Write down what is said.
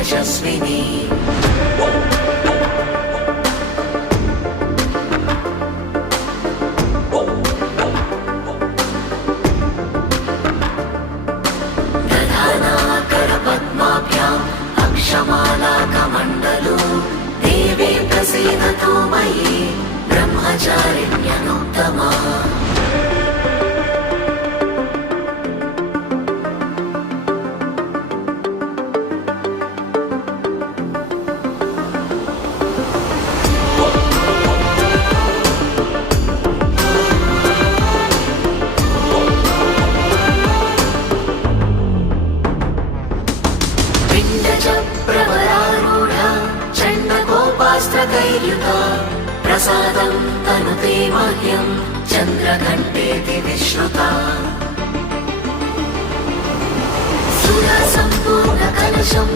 यशस्विनी दधानाकरपद्माभ्याम् अक्षमालाकमण्डलो देवी प्रसीदतु मयि ब्रह्मचारिण्यनुत्तमा प्रवरारूढा चण्डकोपास्त्रकैर्युता प्रसादं तनुते मह्यं चन्द्रघण्टेति विश्रुता सुरसम्पूर्णकलशम्